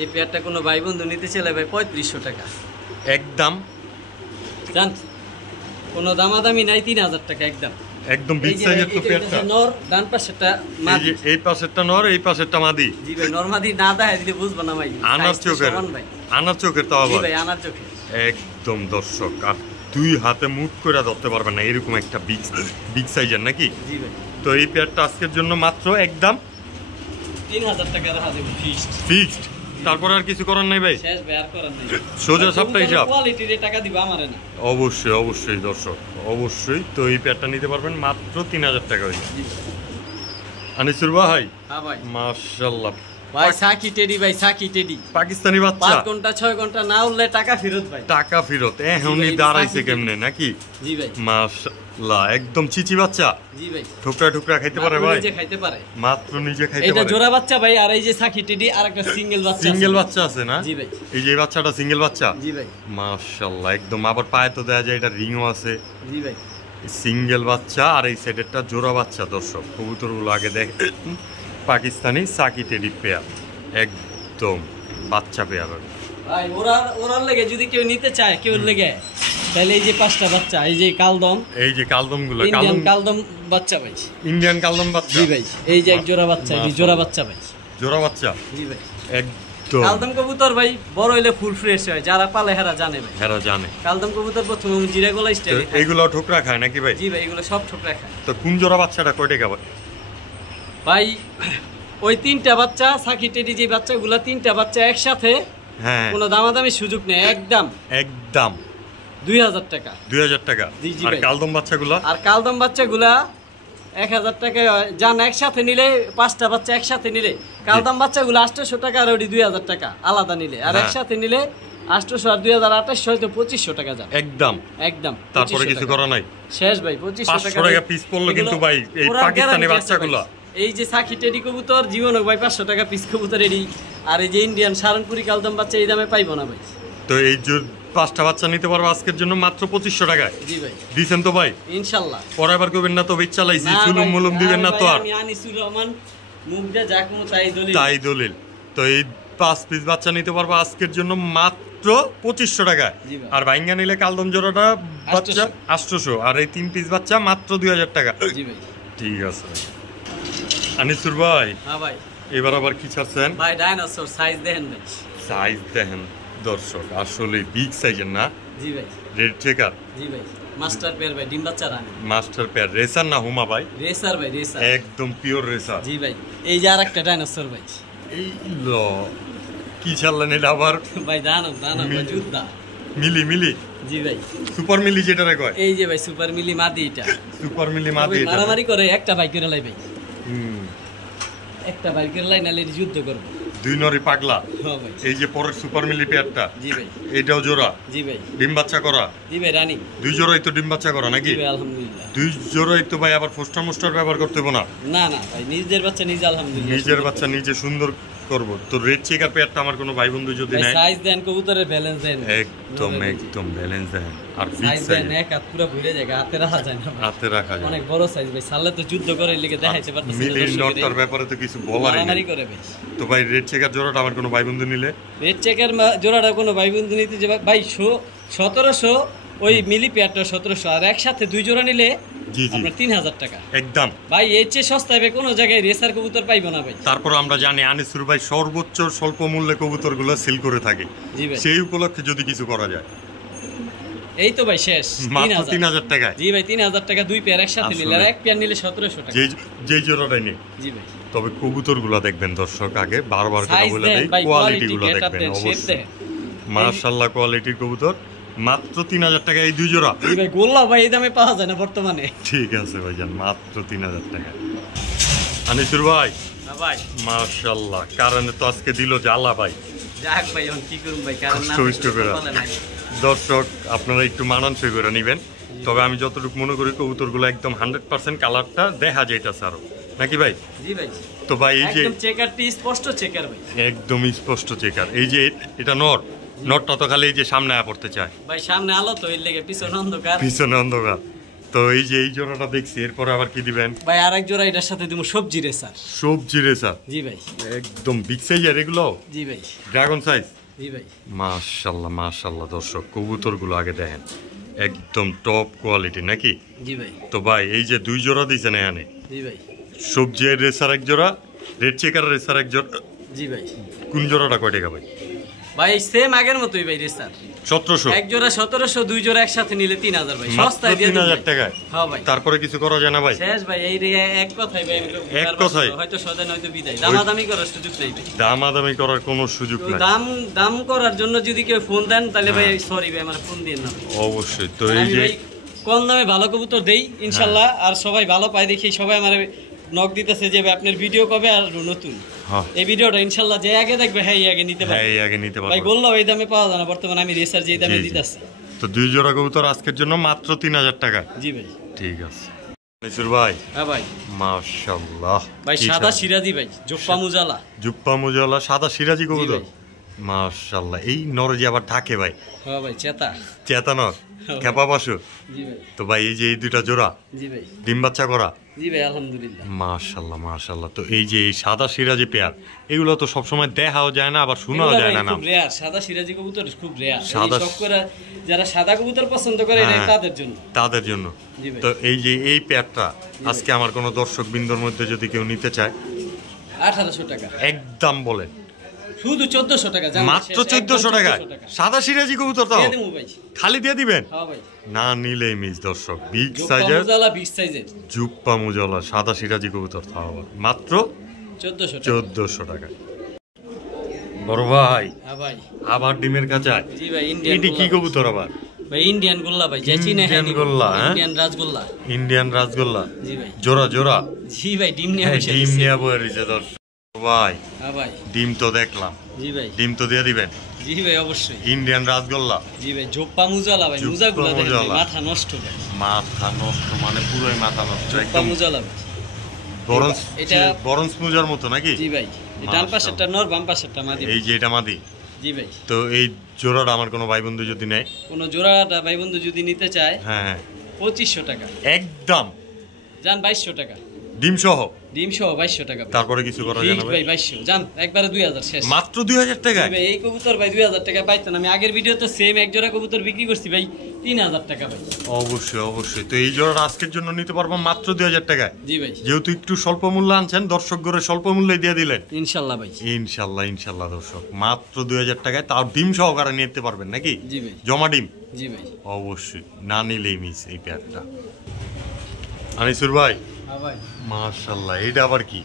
এই পেয়ারটা কোনো ভাই বন্ধু নিতে চাইলে ভাই 3500 টাকা একদম। জান কোনো দামাদামি নাই, 3000 টাকা একদম। একদম বিগ সাইজের তো পেয়ারটা। নর, ডান পাশেরটা মাদি। এই পাশেরটা নর, এই পাশেরটা মাদি। জি ভাই, নর মাদি না দেখাই দিলে বুঝবো না ভাই। আনার চোখের, আনার চোখের তো আবার। জি ভাই, আনার চোখের একদম দর্শক, আর 2 হাতে মুঠ করে ধরতে পারবেন না এরকম একটা বিগ সাইজের নাকি? জি ভাই। তো এই পেয়ারটা আজকের জন্য মাত্র একদম 3000 টাকা রাখা দেব ফিক্সড। তারপর আর কিছু করার নাই ভাই? শেষ ভাই, আর করার নাই। সোজা সাপটা হিসাব। কোয়ালিটির টাকা দিবা আমারে না? অবশ্যই অবশ্যই দর্শক, অবশ্যই। তো এই পেয়ারটা নিতে পারবেন মাত্র 3000 টাকা হইলে। আনিসুর ভাই। হ্যাঁ ভাই। মাশাআল্লাহ ভাই সাকি টেডি ভাই, সাকি টেডি পাকিস্তানি বাচ্চা। 5 ঘন্টা 6 ঘন্টা না উঠলে টাকা ফেরত ভাই। টাকা ফেরত এখনই দাঁড়াইছে কেমনে নাকি? জি ভাই। মাশাআল্লাহ একদম চিচি বাচ্চা। জি ভাই। ঠুকরা ঠুকরা খাইতে পারে ভাই? নিজে খাইতে পারে, মাত্র নিজে খাইতে পারে। এটা জোড়া বাচ্চা ভাই। আর এই যে সাকি টেডি আর একটা সিঙ্গেল বাচ্চা। সিঙ্গেল বাচ্চা আছে না? জি ভাই। এই যে এই বাচ্চাটা সিঙ্গেল বাচ্চা। জি ভাই। মাশাআল্লাহ একদম। আবার পায়ে তো দেখা যায় এটা রিংও আছে। জি ভাই। সিঙ্গেল বাচ্চা আর এই সাইডেরটা জোড়া বাচ্চা। দর্শক কবুতরগুলো আগে দেখেন, পাকিস্তানি সাকি টেডি পেয়ার, একদম বাচ্চা পেয়ার ভাই। ওরার লেগে যদি কেউ নিতে চায়, কেউ লেগে, তাহলে এই যে 5টা বাচ্চা, এই যে কালদম, এই যে কালদম গুলো, ইন্ডিয়ান কালদম বাচ্চা ভাই, ইন্ডিয়ান কালদম বাচ্চা। জি ভাই। এই যে এক জোড়া বাচ্চা, এই জোড়া বাচ্চা ভাই, জোড়া বাচ্চা। জি ভাই। একদম কালদম কবুতর ভাই বড় হইলে ফুল ফ্রেশ হয়, যারা পালে হেরা জানে ভাই। হেরা জানে কালদম কবুতর প্রথমে জিরা গলা স্টাইল। এইগুলো ঠোকরা খায় নাকি ভাই? জি ভাই, এগুলো সব ঠোকরা খায়। তো কোন জোড়া বাচ্চাটা কয় টাকা ভাই? ওই 3টা বাচ্চা সাকি টেডি, যে বাচ্চাগুলো 3টা বাচ্চা একসাথে, হ্যাঁ, কোনো দামাদামি সুযোগ নেই, একদম একদম 2000 টাকা। 2000 টাকা। আর কালদম বাচ্চাগুলো? আর কালদম বাচ্চাগুলা 1000 টাকা জান। একসাথে নিলে 5টা বাচ্চা একসাথে নিলে কালদম বাচ্চাগুলো 800 টাকা, আর ওই 2000 টাকা আলাদা নিলে। আর একসাথে নিলে 800 আর 2028 হয়তো 2500 টাকা যান একদম একদম। তারপরে কিছু করা নাই, শেষ ভাই। 2500 টাকা পিস পড়লো। কিন্তু ভাই এই পাকিস্তানি বাচ্চাগুলো, এই যে সাকি টেডি কবুতর জীবন ভাই 500 টাকা পিস কবুতর এডি। আর এই যে ইন্ডিয়ান সারনপুরি কালদম বাচ্চা এই দামে পাইবো না ভাই। তো এই যে 5টা বাচ্চা নিতে পারবো আজকের জন্য মাত্র 2500 টাকায়। জি ভাই। দিছেন তো ভাই? ইনশাআল্লাহ। পরে আবার করবেন না তো? বেচ চালাইছি, চুলুম মুলুম দিবেন না তো? আর আমি আনিসুর রহমান, মুখটা জাকমু তাই দলিল। তো এই 5 পিস বাচ্চা নিতে পারবো আজকের জন্য মাত্র 2500 টাকায়। আর বাইঙ্গা নিলে কালদম জোড়াটা বাচ্চা 800, আর এই 3 পিস বাচ্চা মাত্র 2000 টাকা। জি ভাই। ঠিক আছে আনিসুর ভাই। হ্যাঁ ভাই। এবার আবার কি ছাড়ছেন ভাই? ডাইনোসর সাইজ দেখেন ভাই, সাইজ দেখেন দর্শক, আসলে বিগ সাইজের না? জি ভাই। Red checker. জি ভাই। মাস্টার পেয়ার ভাই, ডিম বাচ্চা রানী। Master pair. রেসার না হুমা ভাই? রেসার ভাই, রেসার, একদম পিওর রেসার। জি ভাই। এই যে আরেকটা ডাইনোসর ভাই। এই লো কি ছাড়লেন এটা আবার? ভাই দানব ভাই, যুদ্ধা মিলি। জি ভাই। সুপার মিলি যেটা কয়? এই যে ভাই সুপার মিলি মাদি, এটা সুপার মিলি মাদি। এটা মারামারি করে, একটা বাইক করে লাই ভাই, একটা বাইক করে লাই, নালে যুদ্ধ করব। 2 নরি পাগলা। হ্যাঁ ভাই। এই যে পরের সুপার মিলি পেয়ারটা, জি ভাই। এটাও জোড়া? জি ভাই। ডিম বাচ্চা করা? জি ভাই, রানী। 2 জোড়াই তো ডিম বাচ্চা করা নাকি? জি ভাই, আলহামদুলিল্লাহ। 2 জোড়াই তো ভাই। আবার ফোস্টার মোস্টার ব্যবহার করতে হবে না? না না ভাই, নিজের বাচ্চা নিজে, আলহামদুলিল্লাহ। নিজের বাচ্চা নিজে সুন্দর করব। তো রেড চেকার পেয়ারটা আমার কোনো ভাই বন্ধু যদি নেয়, সাইজ দেন, কবুতরের ব্যালেন্স দেন, একদম ব্যালেন্স দেন। আর বিগ সাইজ সাইজ দেন, এক হাত পুরো ভরে যায়, হাতে রাখা যায় না, হাতে রাখা যায়। অনেক বড় সাইজ ভাই। সালে তো যুদ্ধ করে লিখে দেখাইতে পারতেছে না। মিলির নটটার ব্যাপারে তো কিছু বলার নেই করে ভাই। তো ভাই রেড চেকার জোড়াটা আমার কোনো ভাই বন্ধু নিলে? রেড চেকার জোড়াটা কোনো ভাই বন্ধু নিতে যে ভাই 1700, ওই মিলি পেয়ারটা 1700, আর একসাথে 2 জোড়া নিলে আপনার 3000 টাকা একদম। ভাই এর চেয়ে সস্তায় ভাই কোনো জায়গায় রেসার কবুতর পাইবো না ভাই। তারপর আমরা জানি আনিসুর ভাই সর্বোচ্চ স্বল্প মূল্যে কবুতরগুলো সেল করে থাকে। জি ভাই। সেই উপলক্ষে যদি কিছু করা যায়, এই তো ভাই শেষ, মাত্র 3000 টাকায়। জি ভাই, 3000 টাকা 2 পেয়ার একসাথে নিলে, আর এক পেয়ার নিলে 1700 টাকা। যেই জোড়াটাই নেই। জি ভাই। তবে কবুতরগুলো দেখবেন দর্শক, আগে বারবার কথা বলে দেই, কোয়ালিটিগুলো দেখবেন অবশ্যই। মাশাআল্লাহ কোয়ালিটির কবুতর। মাত্র 3000 টাকা এই 2 জোড়া। জি ভাই, গোল্লা ভাই এই দামে পাওয়া যায় না বর্তমানে। ঠিক আছে ভাইজান, মাত্র 3000 টাকা। আনিসুর ভাই। না ভাই। মাশাআল্লাহ, কারণে তো আজকে দিল জ্বালা ভাই। যাক ভাই, এখন কি করব ভাই, কারণ না দর্শক আপনারা একটু মানানসই করে নেবেন। তবে আমি যতটুকু মনে করি কবুতরগুলো একদম 100% কালারটা দেখা যাইতাছে আরো, নাকি ভাই? জি ভাই। তো ভাই এই যে একদম চেকারটি স্পষ্ট চেকার ভাই, একদম স্পষ্ট চেকার। এই যে এটা নটটা তো খালি এই যে সামনে পড়তে চায় ভাই, সামনে আলো তো এর লেগে, পিছনে অন্ধকার। পিছনে অন্ধকার। তো এই যে এই জোড়াটা দেখছি, এরপরে আবার কি দিবেন ভাই? আরেক জোড়া এটার সাথে দিব সবজি রেসার। সবজি রেসার? জি ভাই। একদম বিগ সাইজের এগুলো? জি ভাই। Dragon size? জি ভাই। মাশাআল্লাহ মাশাআল্লাহ। দর্শক কবুতরগুলো আগে দেখেন, একদম টপ কোয়ালিটি নাকি? জি ভাই। তো ভাই এই যে 2 জোড়া দিয়েছেন এখানে, জি ভাই। সবজি রেসার 1 জোড়া, রেড চেকার রেসার 1 জোড়া। জি ভাই। কোন জোড়াটা কয় টাকা ভাই? ভাই সেম আগের মতোই ভাই রেসার 1700। এক জোড়া 1700, 2 জোড়া একসাথে নিলে 3000 ভাই, সস্তায় দিয়ে 3000 টাকায়। হ্যাঁ ভাই। তারপরে কিছু করা যায় না ভাই? শেষ ভাই, এই রে এক কথাই ভাই, এক কথাই হয়তো সদাই নয়তো বিদায়, দামাদামি করার সুযোগ নেই ভাই। দামাদামি করার কোনো সুযোগ নাই। দাম করার জন্য যদি কেউ ফোন দেন তাহলে ভাই সরি ভাই, আমার ফোন দিন না। অবশ্যই। তো এই যে কম দামে ভালো কবুতর দেই ইনশাআল্লাহ, আর সবাই ভালো পায় দেখি সবাই আমার নক দিতেছে যে ভাই আপনার ভিডিও কবে আর নতুন এই ভিডিওটা ইনশাআল্লাহ যে আগে দেখবে হ্যাঁ আগে নিতে পারবে। হ্যাঁ আগে নিতে পারবে ভাই বললো এই দামে পাওয়া যায় না বর্তমানে, আমি রেসার যে দামে দিতেছি। তো 2 জোড়া কবুতর আজকের জন্য মাত্র 3000 টাকা। জি ভাই। ঠিক আছে নিসুর ভাই। হ্যাঁ ভাই। মাশাআল্লাহ ভাই সাদা সিরাজি ভাই, জুপ্পা মুজালা। জুপ্পা মুজালা সাদা সিরাজি কবুতর। মাশাআল্লাহ। এই নরজি আবার ঢাকে ভাই। হ্যাঁ ভাই চেতা। চেতা নর, খেপা পাশু। জি ভাই। তো ভাই এই যে এই 2টা জোড়া। জি ভাই। ডিম বাচ্চা করা। জি ভাই আলহামদুলিল্লাহ। মাশাআল্লাহ মাশাআল্লাহ। তো এই যে এই সাদা সিরাজি পেয়ার, এগুলো তো সব সময় দেখাও যায় না, আবার শোনাও যায় না। খুব রেয়ার, সাদা সিরাজি কবুতর খুব রেয়ার। সাদা যারা সাদা কবুতর পছন্দ করে এটা তাদের জন্য। তো এই যে এই পেয়ারটা আজকে আমার কোনো দর্শক বিন্দুর মধ্যে যদি কেউ নিতে চায় 1800 টাকা একদম বলেন, শুধু 1400 টাকা, মাত্র 1400 টাকা সাদা সিরাজি কবুতর তো খালি দিয়ে দিবেন। হ্যাঁ ভাই। না নিলেই মিস দর্শক। বিগ সাইজের বিগ সাইজের জুপ্পা মুজালা সাদা সিরাজি কবুতর খাওয়া মাত্র 1400 টাকা। বড় ভাই। হ্যাঁ ভাই। আবার ডিমের কাঁচায়। জি ভাই। ইন্ডিয়ান এটি কি কবুতর আবার? ভাই ইন্ডিয়ান গোল্লা ভাই, যে চিনে ইন্ডিয়ান গোল্লা। ইন্ডিয়ান রাজগোল্লা। ইন্ডিয়ান রাজগোল্লা। জি ভাই। জোড়া জোড়া। জি ভাই ডিম নিয়ে বসে ডিম নিয়ে বসে রইছে দর্শক ভাই। হ্যাঁ ভাই। ডিম তো দেখলাম। জি ভাই। ডিম তো দিয়ে দিবেন। জি ভাই অবশ্যই। ইন্ডিয়ান রাজগোল্লা। জি ভাই। জোপ্পা মুজালা ভাই, মুজাগুলা দেখেন মাথা নষ্ট ভাই। মাথা নষ্ট মানে পুরোই মাথা নষ্ট একদম। মুজালা ভাই বরঞ্চ এটা বরঞ্চ মুজার মতো নাকি? জি ভাই। ডান পাশেরটা নর, বাম পাশেরটা মাদি। এই যে এটা মাদি। জি ভাই। তো এই জোড়াটা আমার কোনো ভাই বন্ধু যদি নেয়, কোনো জোড়াটা ভাই বন্ধু যদি নিতে চায়, হ্যাঁ 2500 টাকা একদম। জান 2200 টাকা ডিম সহ। ডিম সহ 2200 টাকা। তারপরে কিছু করা যায় না ভাই? 2200 জান একবারে 2000 শেষ। মাত্র 2000 টাকা ভাই। এই কবুতর ভাই 2000 টাকা পাইতেন। আমি আগের ভিডিওতে সেম এক জোড়া কবুতর বিক্রি করছি ভাই 3000 টাকা ভাই। অবশ্যই অবশ্যই। তো এই জোড়াটা আজকের জন্য নিতে পারবো মাত্র 2000 টাকায়। জি ভাই। যেহেতু একটু স্বল্প মূল্যে আনছেন, দর্শক গড়ে স্বল্প মূল্যে দিয়ে দিলেন ইনশাআল্লাহ ভাই। ইনশাআল্লাহ ইনশাআল্লাহ দর্শক মাত্র 2000 টাকায়, তাও ডিম সহকারে নিতে পারবেন নাকি? জি ভাই। জমা ডিম। জি ভাই। অবশ্যই না নিলেই মিস এই পেয়ারটা। আনিসুর ভাই। হ্যাঁ ভাই। মাশাআল্লাহ। এটা আবার কি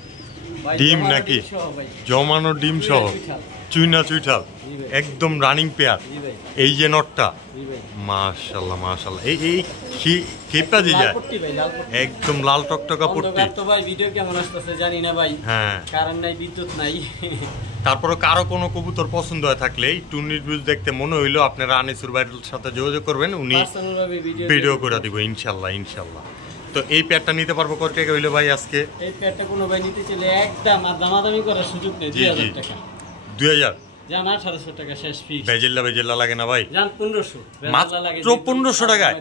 ডিম নাকি? জমানো ডিম সহ চুইনা চুইঠাল একদম রানিং পেয়ার। এই যে নটটা মাশাআল্লাহ মাশাআল্লাহ। এই এই খেপটা যে যায় একদম লাল টকটকা পট্টি। তো ভাই ভিডিও কেমন আসতেছে জানি না ভাই। হ্যাঁ কারেন্ট নাই, বিদ্যুৎ নাই। তারপরে কারো কোনো কবুতর পছন্দ হয়ে থাকলে এই টুর্নির ভিউজ দেখতে মনে হইলো আপনারা আনিসুর ভাইয়ের সাথে যোগাযোগ করবেন, উনি ভিডিও করে দিব ইনশাআল্লাহ ইনশাআল্লাহ। তো এই পেয়ারটা নিতে পারবো কত টাকা হইলো ভাই আজকে? এই পেয়ারটা কোনো ভাই নিতে চাইলে একদম দামাদামি করার সুযোগ নেই, 2000 টাকা। 2000 জান 1800 টাকা শেষ ফিক্স। বেজেল্লা লাগে না ভাই? জান 1500 মাত্র 1500 টাকায়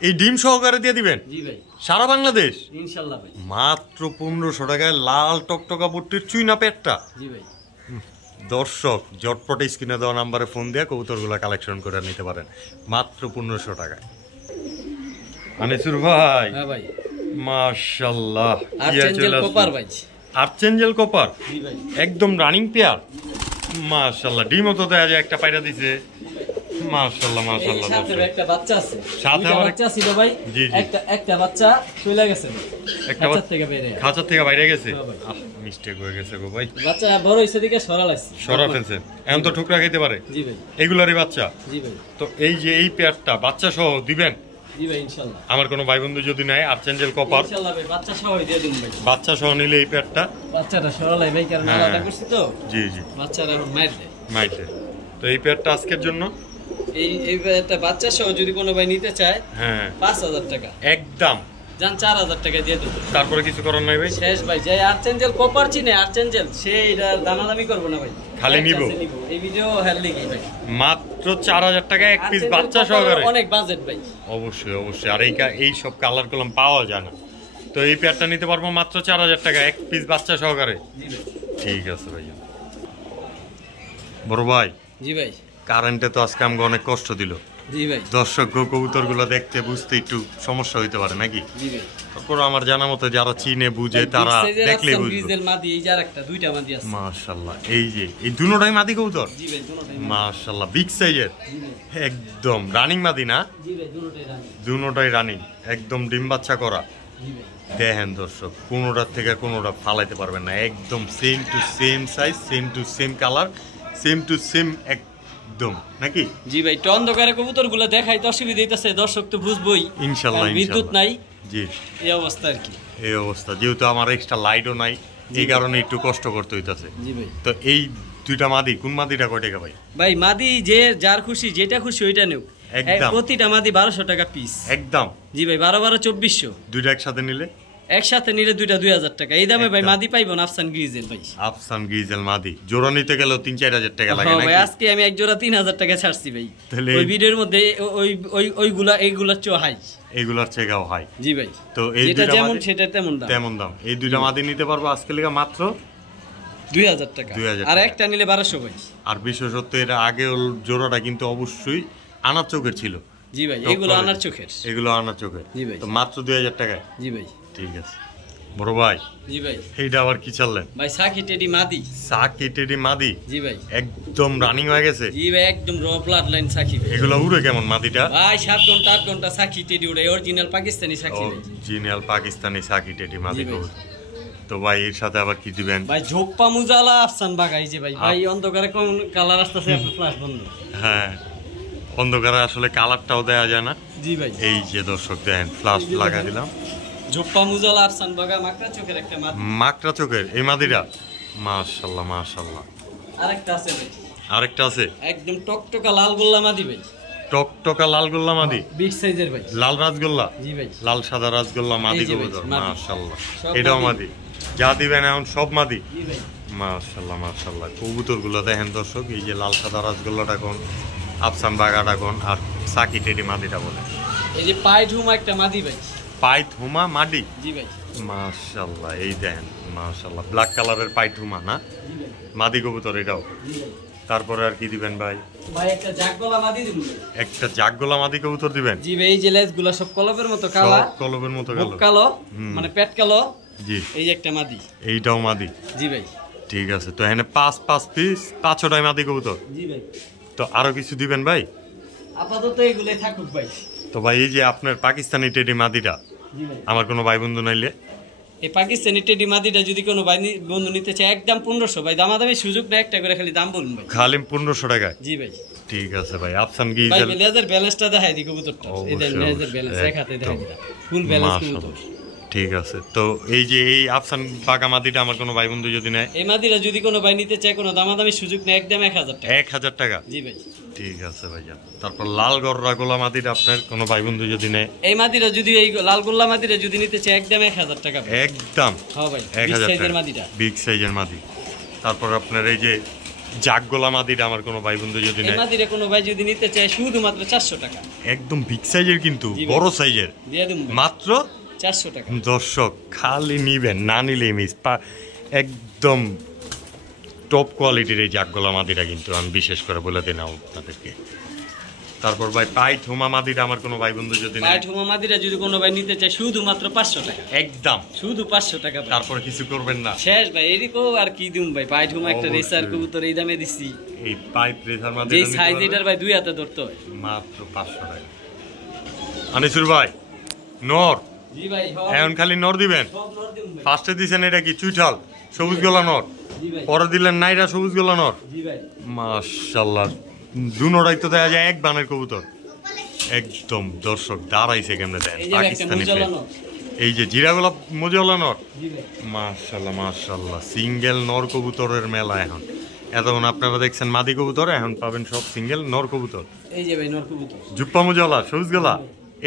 এই ডিম সহকারে দিয়ে দিবেন? জি ভাই। সারা বাংলাদেশ ইনশাআল্লাহ ভাই। মাত্র 1500 টাকায় লাল টকটকা পট্টির চুইনা পেটটা। জি ভাই। দর্শক জটপটে স্ক্রিনে দেওয়া নাম্বারে ফোন দিয়ে কবুতরগুলো কালেকশন করে নিতে পারেন মাত্র 1500 টাকায়। আনিসুর ভাই। হ্যাঁ ভাই। মাশাআল্লাহ। আর্চেঞ্জেল কপার ভাই। Archangel Copper. জি ভাই। একদম রানিং পেয়ার। মাশাআল্লাহ। ডিমও তো দেয়া যায় একটা পায়রা দিছে। মাশাআল্লাহ মাশাআল্লাহ। সাথে একটা বাচ্চা আছে। সাথে বাচ্চা ছিল ভাই। জি জি। একটা বাচ্চা চলে গেছে। একটা বাচ্চা থেকে বাইরে। খাঁচা থেকে বাইরে গেছে। মিস্টেক হয়ে গেছে গো ভাই। বাচ্চা বড় হইছে দিকে সরালাইছে। সরা ফেলছেন। এখন তো ঠুকরা খেতে পারে। জি ভাই। এগুলারই বাচ্চা। জি ভাই। তো এই যে এই পেয়ারটা বাচ্চা সহ দিবেন? জি ভাই ইনশাআল্লাহ। আমার কোনো ভাই বন্ধু যদি নেয় আর্চেঞ্জেল কপার ইনশাআল্লাহ ভাই বাচ্চা সহ দিয়ে দিন ভাই। বাচ্চা সহ নিলে এই পেয়ারটা বাচ্চাটা সরালাই ভাই, কারণ আলাদা করছি তো। জি জি। বাচ্চারা এখন মাইরে। তো এই পেয়ারটা আজকের জন্য এই একটা বাচ্চা সহ যদি কোনো ভাই নিতে চায়, হ্যাঁ 5000 টাকা একদম। জান 4000 টাকা দিয়ে দেব। তারপরে কিছু করার নাই ভাই? শেষ ভাই। যে আর্চেঞ্জেল কপার চিনে আর্চেঞ্জেল, সে এটা দামাদামি করব না ভাই, খালি নিব। এই ভিডিও হেলদি কি ভাই মাত্র 4000 টাকা এক পিস বাচ্চা সহকারে। অনেক বাজেট ভাই। অবশ্যই অবশ্যই। আর এই সব কালার কলম পাওয়া যায় না। তো এই পেয়ারটা নিতে পারবো মাত্র 4000 টাকা এক পিস বাচ্চা সহকারে। ঠিক আছে ভাই। বড় ভাই। জি ভাই। কারেন্টে তো আজকে আমাকে অনেক কষ্ট দিল। জি ভাই দর্শক কবুতর গুলো দেখতে বুঝতে একটু সমস্যা হইতে পারে নাকি? জি ভাই তারপর আমার জানা মতো যারা চিনে বুঝে তারা দেখলেই বুঝবে। মাদি এই যার একটা দুইটা মাদি আছে মাশাআল্লাহ। এই যে এই দুটোটাই মাদি কবুতর? জি ভাই দুটোটাই মাশাআল্লাহ বিগ সাইজের একদম রানিং মাদি না? জি ভাই দুটোটাই রানিং। দুটোটাই রানিং একদম ডিম বাচ্চা করা। জি ভাই দেখেন দর্শক কোনোটার থেকে কোনোটা ফালাইতে পারবেন না, একদম same to same size, same to same colour, same to same একদম নাকি? জি ভাই তো অন্ধকারে কবুতরগুলো দেখাই তো অসুবিধা হইতাছে, দর্শক তো বুঝবই ইনশাআল্লাহ বিদ্যুৎ নাই। জি এই অবস্থা আর কি, এই অবস্থা যেহেতু আমার এক্সট্রা লাইটও নাই এই কারণে একটু কষ্ট করতে হইতাছে। জি ভাই তো এই দুইটা মাদি কোন মাদিটা কয় টাকা ভাই? ভাই মাদি যে যার খুশি যেটা খুশি ওইটা নেও, একদম প্রতিটা মাদি 1200 টাকা পিস একদম। জি ভাই 12 12 2400 দুইটা একসাথে নিলে? একসাথে নিলে দুইটা 2000 টাকা। এই দামে ভাই মাদি পাইবো না আফসান গ্রিজেল ভাই। আফসান গ্রিজেল মাদি জোড়া নিতে গেলে 3-4 হাজার টাকা লাগে নাকি? নাকি? ভাই আজকে আমি এক জোড়া 3000 টাকা ছাড়ছি ভাই। তাহলে ওই ভিডিওর মধ্যে ওইগুলা চেয়ে হাই, এইগুলার চেয়েও হাই। জি ভাই তো এই যেটা দুইটা যেমন মাদি সেটা তেমন দাম। এই দুইটা মাদি নিতে পারবো আজকে লেগে মাত্র 2000 টাকা, 2000 আর টাকা। একটা নিলে 1200 ভাই। আর বিশেষত এর আগে জোড়াটা কিন্তু অবশ্যই আনার চোখের ছিল। জি ভাই Top এগুলো quality। আনার চোখের। এগুলো আনার চোখের। জি ভাই তো মাত্র 2000 টাকায়? জি ভাই ঠিক আছে বড় ভাই। জি ভাই এইটা আবার কি চাললেন ভাই? সাকি টেডি মাদি। সাকি টেডি মাদি জি ভাই একদম রানিং হয়ে গেছে? জি ভাই একদম র ব্লাড লাইন সাকি ভাই। এগুলো উড়ে কেমন মাদিটা? ভাই 7 ঘন্টা 8 ঘন্টা সাকি টেডি উড়ে, অরিজিনাল পাকিস্তানি সাকি ভাই। অরিজিনাল পাকিস্তানি সাকি টেডি মাদি জি ভাই। কবুতর। তো ভাই এর সাথে আবার কি দিবেন? ভাই ঝোপ্পা মুজালা আফসান বাগাই যে ভাই। ভাই অন্ধকারে কোন কালার আসতেছে আপনার ফ্ল্যাশ বন্ধ। হ্যাঁ অন্ধকারে আসলে কালারটাও দেয়া যায় না। জি ভাই এই যে দর্শক দেখেন ফ্ল্যাশ লাগা দিলাম। ঝোপ্পা মুজালা আফসান বাগা মাকড়া চোখের একটা মাদি। মাকড়া চোখের এই মাদিরা? মাশাআল্লাহ মাশাআল্লাহ। আরেকটা আছে ভাই, আরেকটা আছে একদম টকটকা লাল গোল্লা মাদি ভাই। টকটকা লাল গোল্লা মাদি? বিগ সাইজের ভাই। লাল রাজগোল্লা? জি ভাই লাল সাদা রাজগোল্লা মাদি এই যে ভাই, কবুতর মাদি। মাশাআল্লাহ। সব এটাও মাদি। মাদি? যা দিবেন এখন সব মাদি? জি ভাই মাশাআল্লাহ মাশাআল্লাহ। কবুতরগুলো দেখেন দর্শক, এই যে লাল সাদা রাজগোল্লাটা কোন, আফসান বাগাটা কোন, আর সাকি টেডি মাদিটা বলে। এই যে পাই ঢুমা একটা মাদি ভাই। পাইথুমা মাদি? জি ভাই মাশাআল্লাহ। এই দেখেন মাশাআল্লাহ ব্ল্যাক কালারের পাইথুমা না জি ভাই মাদি কবুতর এটাও? জি ভাই তারপরে আর কি দিবেন ভাই? ভাই একটা জাগগলা মাদি দিবেন ভাই। একটা জাগগোলা মাদি কবুতর দিবেন? জি ভাই এই যে লেজগুলা সব কলবের মতো কালা, সব কলবের মতো গেল। বুক কালো, হুম। মানে পেট কালো। জি এই যে একটা মাদি। এইটাও মাদি? জি ভাই ঠিক আছে। তো এখানে 5 পিস 5টাই মাদি কবুতর। জি ভাই তো আরো কিছু দিবেন ভাই? আপাতত এগুলাই থাকুক ভাই। তো ভাই এই যে আপনার পাকিস্তানি টেডি মাদিটা জি ভাই আমার কোনো ভাই বন্ধু নাইলে? এই পাকিস্তানি টেডি মাদিটা যদি কোনো ভাই বন্ধু নিতে চায় একদম 1500 ভাই। দামাদামি সুযোগ না, একটা করে খালি দাম বলুন ভাই। খালি 1500 টাকায়? জি ভাই ঠিক আছে ভাই। আফসান ভাই গিজেল লেজার ব্যালেন্সটা দেখাই দি কবুতরটা। এই দেন অবশ্যই, লেজার ব্যালেন্স অবশ্যই, এক হাতে একদম। দেখাই ফুল ব্যালেন্স কবুতর। মাশাআল্লাহ। ঠিক আছে। তো এই যে এই আফসান বাগা মাদিটা আমার কোনো ভাই বন্ধু যদি নেয়? এই মাদিরা যদি কোনো ভাই নিতে চায় কোনো দামাদামি সুযোগ নেই, একদম 1000 টাকা। 1000 টাকা? জি ভাই ঠিক আছে ভাইজান। তারপর লাল গররা গোলা মাদিটা আপনার কোনো ভাই বন্ধু যদি নেয়? এই মাদিরা যদি এই লাল গোল্লা মাদিরা যদি নিতে চায় একদম 1000 টাকা ভাই। একদম হ্যাঁ ভাই 1000 সাইজের টাকা মাদিরা। বিগ সাইজের মাদি। তারপর আপনার এই যে জাগগোলা মাদিটা আমার কোনো ভাই বন্ধু যদি এই নেয়? মাদিরা কোনো ভাই যদি নিতে চায় শুধুমাত্র 400 টাকা একদম বিগ সাইজের কিন্তু জি ভাই। বড় সাইজের দিয়ে দিন ভাই। মাত্র 400 টাকা। দর্শক খালি নিবেন, না নিলে মিস। একদম টপ কোয়ালিটির এই জাগগোলা মাদিটা কিন্তু আমি বিশেষ করে বলে দিই না আপনাদেরকে। তারপর ভাই পাইথুমা মাদিটা আমার কোনো ভাই বন্ধু যদি নেয়? পাই ঠুমা মাদিরা যদি কোনো ভাই নিতে চায় শুধুমাত্র 500 টাকা। একদম শুধু 500 টাকা ভাই। তারপর কিছু করবেন না? শেষ ভাই এদিকেও আর কি দিম ভাই। পাই ঠুমা একটা অবশ্যই। রেসার কবুতর এই দামে দিছি। এই পাইপ রেসার যেই মাদিটা সাইজ নিতে এটার পারবেন ভাই 2 হাতে ধরতে হয়। মাত্র 500 টাকা। আনিসুর ভাই নর জি ভাই এখন খালি নর দিবেন? সব নর দিম ভাই। ফার্স্টে দিছেন এটা কি চুইঠাল সবুজ গোলা নর, জি ভাই পরে দিলেন নাইরা সবুজ গোলা নর। জি ভাই মাশাআল্লাহ দুনোটাই তো দেখা যায় এক বানের কবুতর। একদম দর্শক দাঁড়াইছে কেমনে দেন এই যে একটা পাকিস্তানি মুজালা প্লেট। নর। এই যে জিরা গোলাপ মজলা নর। জি ভাই মাশাআল্লাহ মাশাআল্লাহ সিঙ্গেল নর কবুতরের মেলা এখন। এতক্ষণ আপনারা দেখছেন মাদি কবুতর, এখন পাবেন সব সিঙ্গেল নর কবুতর। এই যে ভাই নর কবুতর। জুপ্পা মজলা সবুজ গোলা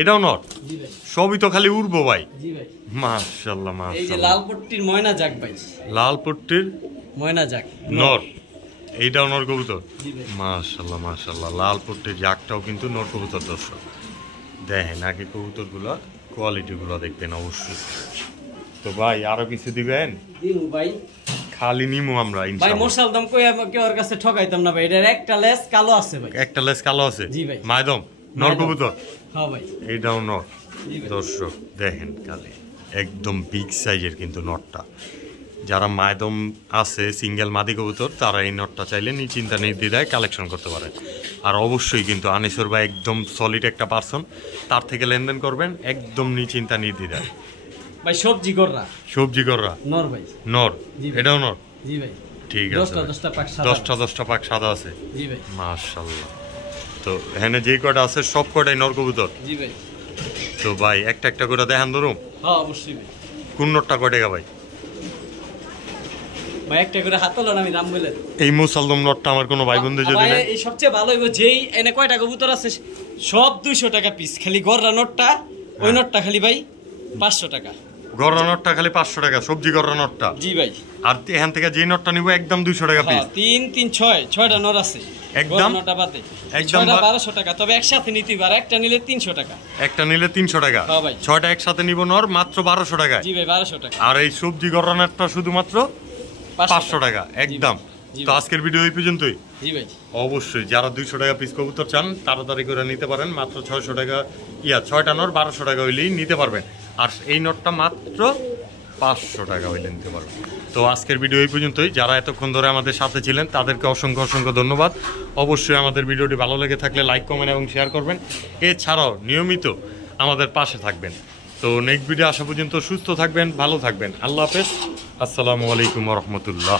এটাও নর? জি ভাই সবই তো খালি উড়বো ভাই। জি ভাই মাশাআল্লাহ এই যে মাশাআল্লাহ। লাল পট্টির ময়না জাগ ভাই। লাল পট্টির ময়না জাগ নর এইটাও নর কবুতর? জি ভাই মাশাআল্লাহ মাশাআল্লাহ। লাল পট্টির জাকটাও কিন্তু নর কবুতর দর্শক। দেখেন আগে কবুতরগুলো কোয়ালিটিগুলো দেখবেন অবশ্যই। তো ভাই আরো কিছু দিবেন? দিমু ভাই। খালি নিমু আমরা ভাই ইনশাআল্লাহ। মশাল দাম কই আমাকে ওর কাছে ঠকাইতাম না ভাই। এটার একটা লেস কালো আছে ভাই। একটা লেস কালো আছে? জি ভাই। মায়দম? নর কবুতর হ্যাঁ ভাই এইটাও নর। দর্শক দেখেন কালে একদম বিগ সাইজের কিন্তু নটটা। যারা মায়দম আছে সিঙ্গেল মাদি কবুতর তারা এই নটটা চাইলে নিশ্চিন্তা নির্দ্বিধায় কালেকশন করতে পারে। আর অবশ্যই কিন্তু আনিসুর ভাই একদম সলিড একটা পার্সন, তার থেকে লেনদেন করবেন একদম নিশ্চিন্তা নির্দ্বিধায়। ভাই সবজি গররা নর ভাই, নর এটাও নর। জি ভাই ঠিক আছে, 10টা পাক সাদা আছে। জি ভাই মাশাআল্লাহ। তো এখানে যেই কয়টা আছে সব কয়টাই নর কবুতর। জি ভাই। তো ভাই একটা একটা করে দেখান ধরুন। হ্যাঁ অবশ্যই ভাই। কোন নটটা কয় টাকা ভাই? ভাই একটা করে হাত তোলেন, আমি দাম বলে। এই মুসালদম নটটা আমার কোনো ভাই বন্ধু যদি নেয়, এই সবচেয়ে ভালো হইব যেই এনে কয়টা কবুতর আছে সব 200 টাকা পিস, খালি গররা নটটা ওই নটটা খালি ভাই 500 টাকা। গররা নটটা খালি 500 টাকা, সবজি গররা নটটা। জি ভাই। আর এখান থেকে যে নটটা নিব একদম 200 টাকা পিস। 3 3 6 6টা নট আছে একদম নটটা বাদে একদম 1200 টাকা। তবে একসাথে নিতে পারে, একটা নিলে 300 টাকা। একটা নিলে 300 টাকা। হ্যাঁ ভাই। 6টা একসাথে নিব নর মাত্র 1200 টাকা। জি ভাই 1200 টাকা। আর এই সবজি গররা নটটা শুধুমাত্র 500 টাকা একদম। তো আজকের ভিডিও এই পর্যন্তই। জি ভাই। অবশ্যই যারা 200 টাকা পিস কবুতর চান তাড়াতাড়ি করে নিতে পারেন, মাত্র 600 টাকা 6টা নর 1200 টাকা হইলেই নিতে পারবেন। আর এই নটটা মাত্র 500 টাকা হইলে নিতে পারবেন। তো আজকের ভিডিও এই পর্যন্তই। যারা এতক্ষণ ধরে আমাদের সাথে ছিলেন তাদেরকে অসংখ্য অসংখ্য ধন্যবাদ। অবশ্যই আমাদের ভিডিওটি ভালো লেগে থাকলে লাইক কমেন্ট এবং শেয়ার করবেন। এছাড়াও নিয়মিত আমাদের পাশে থাকবেন। তো নেক্সট ভিডিও আসা পর্যন্ত সুস্থ থাকবেন, ভালো থাকবেন। আল্লাহ হাফেজ, আসসালামু আলাইকুম ওয়া রাহমাতুল্লাহ।